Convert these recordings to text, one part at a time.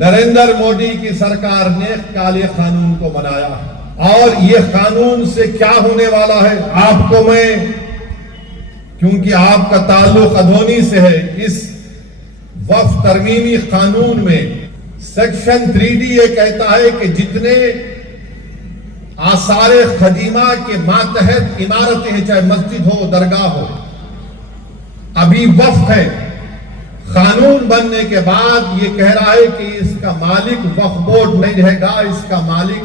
नरेंद्र मोदी की सरकार ने काले कानून को बनाया और ये कानून से क्या होने वाला है आपको मैं, क्योंकि आपका ताल्लुक अधोनी से है, इस वक्फ तरमीमी कानून में सेक्शन 3D ये कहता है कि जितने आसारे खदीमा के मातहत इमारतें हैं, चाहे मस्जिद हो दरगाह हो, अभी वक्फ है। कानून बनने के बाद ये कह रहा है कि इसका मालिक वक्फ बोर्ड नहीं रहेगा, इसका मालिक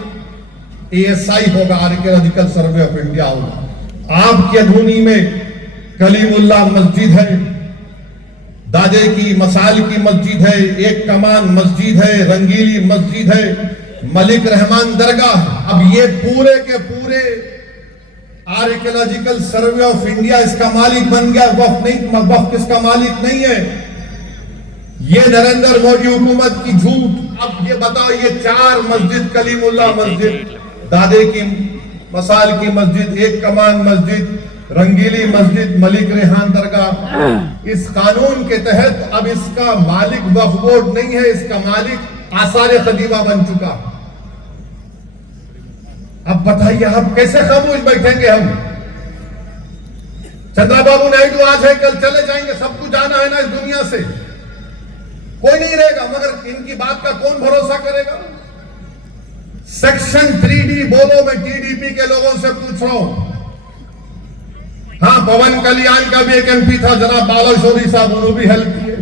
ASI होगा, आर्कियोलॉजिकल सर्वे ऑफ इंडिया होगा। आपकी अधूनी में कलीमुल्ला मस्जिद है, दादे की मसाल की मस्जिद है, एक कमान मस्जिद है, रंगीली मस्जिद है, मलिक रहमान दरगाह। अब ये पूरे के पूरे आर्कियोलॉजिकल सर्वे ऑफ इंडिया इसका मालिक बन गया, वक्फ नहीं, वक्फ किसका मालिक नहीं है। ये नरेंद्र मोदी हुकूमत की झूठ। अब ये बताओ, ये 4 मस्जिद, कलीमुल्ला मस्जिद, दादे की मसाल की मस्जिद, एक कमान मस्जिद, रंगीली मस्जिद, मलिक रेहान दरगाह, इस कानून के तहत अब इसका मालिक वक्फ बोर्ड नहीं है, इसका मालिक आसारे खदीमा बन चुका। अब बताइए आप कैसे खामोश बैठेंगे हम? चंद्रबाबू नायडू आज है कल चले जाएंगे, सबको जाना है ना इस दुनिया से, कोई नहीं रहेगा, मगर इनकी बात का कौन भरोसा करेगा? सेक्शन 3D बोलो, मैं TDP के लोगों से पूछ रहा हूं। हाँ, पवन कल्याण का भी एक MP था जनाब बालाशोरी साहब, उन्होंने भी हेल्प किए।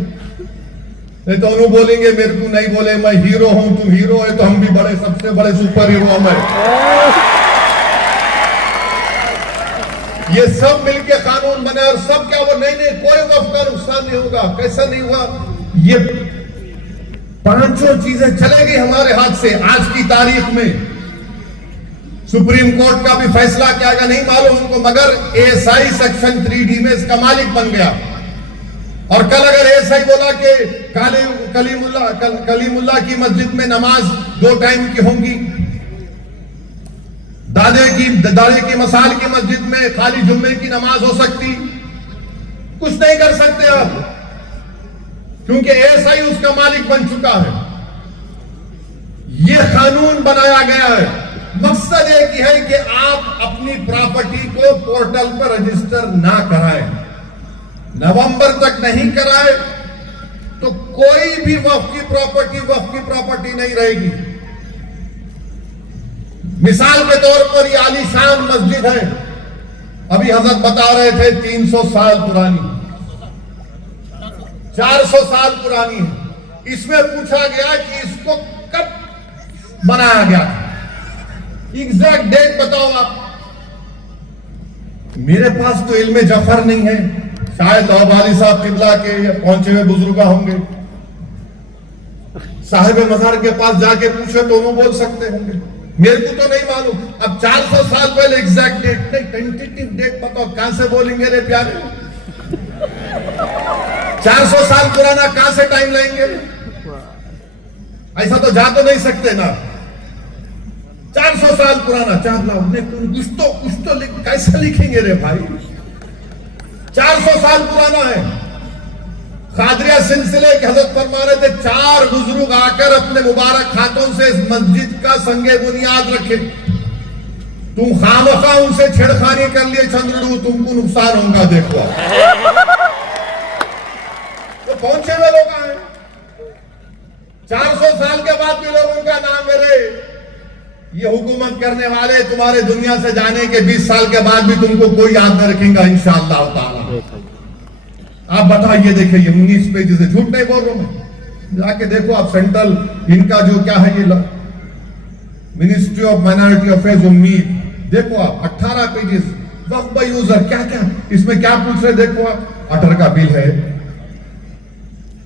नहीं तो उन्होंने बोलेंगे मेरे को नहीं बोले, मैं हीरो हूं, तुम हीरो है तो हम भी बड़े, सबसे बड़े सुपर हीरो हम है। ये सब मिलके कानून बने और सब क्या वो नहीं, कोई वक्फ का नुकसान नहीं होगा। कैसा नहीं हुआ? ये 5 चीजें चलेगी हमारे हाथ से आज की तारीख में। सुप्रीम कोर्ट का भी फैसला क्या आएगा नहीं मालूम उनको, मगर ASI सेक्शन 3D में इसका मालिक बन गया। और कल अगर ASI बोला कि कलीमुल्ला की मस्जिद में नमाज 2 टाइम की होंगी, दादे की मसाल की मस्जिद में खाली जुम्मे की नमाज हो सकती, कुछ नहीं कर सकते आप, क्योंकि ASI उसका मालिक बन चुका है। यह कानून बनाया गया है, मकसद एक ही है कि आप अपनी प्रॉपर्टी को पोर्टल पर रजिस्टर ना कराएं। नवंबर तक नहीं कराए तो कोई भी वक्फ की प्रॉपर्टी नहीं रहेगी। मिसाल के तौर पर ये आलीशान मस्जिद है, अभी हजरत बता रहे थे 300 साल पुरानी, 400 साल पुरानी है। इसमें पूछा गया कि इसको कब बनाया गया, एग्जैक्ट डेट बताओ आप। मेरे पास तो इल्मे जफर नहीं है, शायद लौबाली साहब किबला के पहुंचे हुए बुजुर्ग होंगे, साहिब मजार के पास जाके पूछे तो वो बोल सकते होंगे, मेरे को तो नहीं मालूम। अब 400 साल पहले एग्जैक्ट डेट नहीं, टेंटेटिव डेट बताओ, कहां से बोलेंगे रे प्यारे? 400 साल पुराना कहां से टाइम लेंगे? ऐसा तो जा तो नहीं सकते ना। 400 साल पुराना, 4 लाख कुछ तो कैसे लिखेंगे रे भाई? 400 साल पुराना है। कादरिया सिलसिले के हजरत फरमा रहे थे 4 बुजुर्ग आकर अपने मुबारक हाथों से इस मस्जिद का संगे बुनियाद रखे। तुम खामखा उनसे छेड़खानी कर लिए चंद्रडू, तुमको नुकसान होगा। देखो तो पहुंचे हुए लोग हैं, 400 साल के बाद भी लोगों का नाम मेरे ये हुकूमत करने वाले तुम्हारे दुनिया से जाने के 20 साल के बाद भी तुमको कोई याद न रखेगा इंशाअल्लाह ताला। आप बताइए, देखिए ये 19 पेज से झूठ नहीं बोल रहा मैं, जाके देखो आप सेंट्रल इनका जो क्या है ये मिनिस्ट्री ऑफ माइनॉरिटी अफेयर्स उम्मीद, देखो आप 18 पेजेस वक्फ बाय यूजर, क्या क्या इसमें क्या पूछ रहे देखो आप। वाटर का बिल है,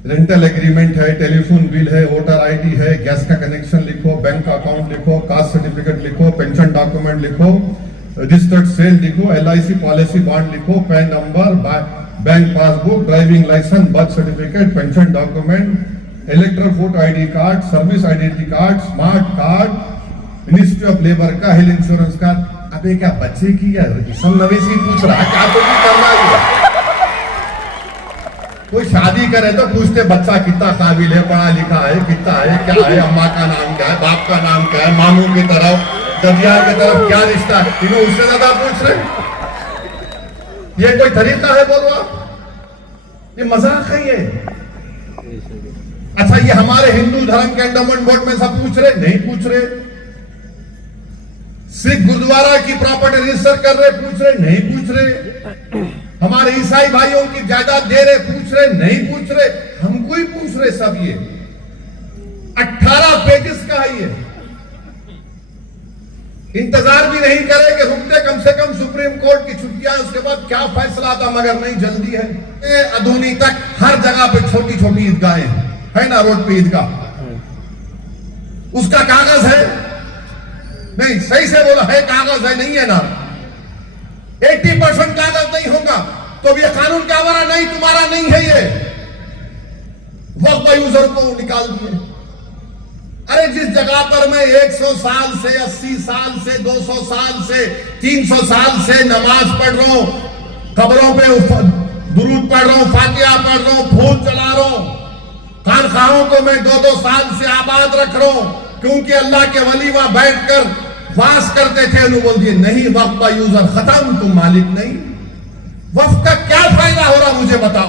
रेंटल एग्रीमेंट है, टेलीफोन बिल है, वोटर आईडी है, गैस का कनेक्शन लिखो, बैंक अकाउंट लिखो, कास्ट सर्टिफिकेट लिखो, पेंशन डॉक्यूमेंट लिखो, रजिस्टर्ड सेल लिखो, LIC पॉलिसी बॉन्ड लिखो, PAN number, bank passbook, driving licence, birth certificate, pension document, electoral vote ID card, service identity card, smart card, ministry of labour का health insurance card. अबे क्या बच्चे की या सब नवेशी पूछ रहा है, क्या तो नहीं करना है? कोई शादी करे तो पूछते बच्चा कितना काबिल है, पढ़ा लिखा है, कितना है, क्या है, अम्मा का नाम क्या है, बाप का नाम क्या है, मामू की तरफ, ददिया की तरफ क्या रिश्ता है, इन्हें उससे ज्यादा पूछ रहे। ये कोई तरीका है बोलो? ये मजाक है ये। अच्छा, ये हमारे हिंदू धर्म के एंडोमेंट बोर्ड में सब पूछ रहे? नहीं पूछ रहे। सिख गुरुद्वारा की प्रॉपर्टी रजिस्टर कर रहे? पूछ रहे? नहीं पूछ रहे। हमारे ईसाई भाइयों की जायदाद दे रहे? पूछ रहे? नहीं पूछ रहे। हमको ही पूछ रहे सब। ये 18 पेजेस का है ये। इंतजार भी नहीं करे कि रुकते कम से कम सुप्रीम कोर्ट की छुट्टियां, उसके बाद क्या फैसला आता, मगर नहीं, जल्दी है। अधूनी तक हर जगह पे छोटी छोटी ईदगाहें है ना, रोड पे ईदगाह, उसका कागज है? नहीं, सही से बोला है, कागज है, नहीं है ना? 80% कागज नहीं होगा तो ये कानून का हमारा नहीं, तुम्हारा नहीं है। ये वक्फ यूजर को निकाल दिए। अरे जिस जगह पर मैं 100 साल से, 80 साल से, 200 साल से, 300 साल से नमाज पढ़ रहा हूं, कब्रों पे दुरूद पढ़ रहा हूं, फातिहा पढ़ रहा हूं, फूल चला रहा हूं, खानखाहों को मैं 2-2 साल से आबाद रख रहा हूं, क्योंकि अल्लाह के वली वहां बैठकर वास करते थे। उन्होंने बोल दिए नहीं, वक्फ यूजर खत्म, तुम मालिक नहीं। वक्फ का क्या फायदा हो रहा मुझे बताओ।